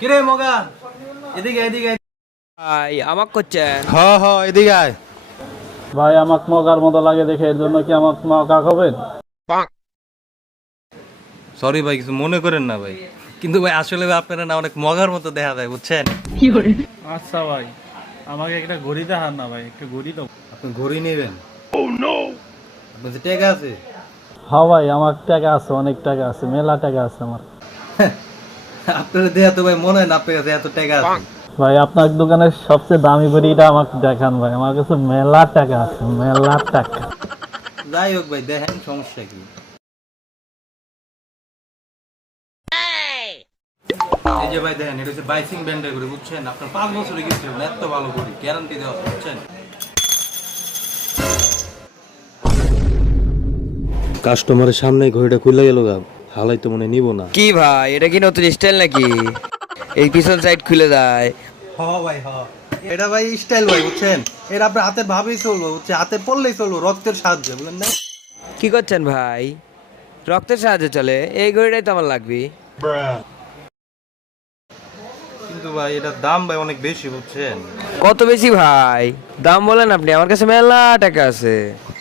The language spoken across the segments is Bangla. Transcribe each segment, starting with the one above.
কিরে মগা, এদিকে এদিকে। ভাই আমাক করছেন? এদিকে আয়। ভাই আমাকে মগার মতো লাগে দেখে এর জন্য কি আমাকে মগা খাবেন? সরি ভাই, কিছু মনে করেন না ভাই, কিন্তু ভাই আসলে ভাই আপনারা না অনেক মগার মতো দেখা যায়, বুঝছেন? আচ্ছা ভাই, আমাকে একটা ঘড়ি দেখান না ভাই, একটা ঘড়ি দাও। আপনি ঘড়ি নেবেন? আপনার যে টাকা আছে? হ্যাঁ ভাই, আমার টাকা আছে, অনেক টাকা আছে, মেলা টাকা আছে আমার। আপনার দেয়া তো ভাই মনে হয় না আপনার কাছে এত টাকা আছে। ভাই আপনার দোকানের সবচেয়ে দামি ঘড়িটা আমাকে দেখান ভাই, আমার কাছে মেলা টাকা আছে, মেলা টাকা। যাই হোক ভাই, দেখেন সমস্যা কি। এই যে ভাই দেখেন, এটা হচ্ছে বাইসিং ব্র্যান্ডের ঘড়ি, বুঝছেন? আপনার 5 বছরের গিফট হবে, এত ভালো ঘড়ি, গ্যারান্টি দেওয়া আছে, বুঝছেন? কাস্টমারের সামনে ঘড়িটা খুলে গেল গা, হালাই তো মনে নিব না। কি ভাই, এটা কি নতুন স্টাইল নাকি? এই পিছন সাইড খুলে যায়। ভাই এটা ভাই স্টাইল ভাই, বুঝছেন? এটা আপনার হাতে ভাবেই চলবো, বুঝছেন? হাতে পড়লেই চলবো, রক্তের সাহায্যে, বুঝলেন না? কি করছেন ভাই? রক্তের সাহায্যে চলে? এই ঘড়িটাই তো আমার লাগবে। কিন্তু ভাই এটার দাম ভাই অনেক বেশি, বুঝছেন? কত বেশি ভাই? দাম বলেন আপনি, আমার কাছে মেলা টাকা আছে।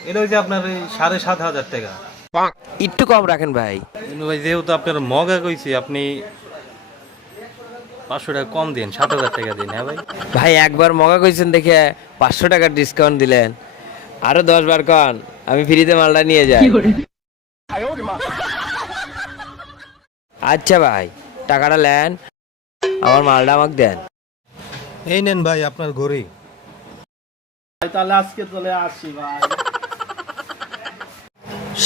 এটা হচ্ছে আপনার এই 7,500 টাকা। একটু কম রাখেন ভাই। কিন্তু ভাই যেহেতু আপনার মগা কইছি, আপনি 500 টাকা কম দিন, 7,000 টাকা দিন। হ্যাঁ ভাই, ভাই একবার মগা কইছেন দেখে 500 টাকার ডিসকাউন্ট দিলেন, আরো 10 বার কন, আমি ফ্রিতে মালটা নিয়ে যাই। আচ্ছা ভাই, টাকাটা নেন, আমার মালটা আমাকে দেন। এই নেন ভাই আপনার ঘড়ি। ভাই তাহলে আজকে চলে আসি ভাই।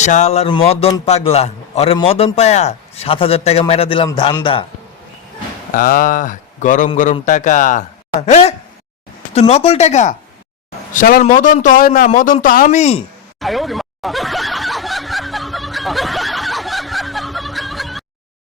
শালার মদন পাগলা, ওরে মদন পায়া 7,000 টাকা মেরা দিলাম ধান্দা। গরম গরম টাকা। তো নকল টাকা। শালার মদন তো হয় না, মদন তো আমি।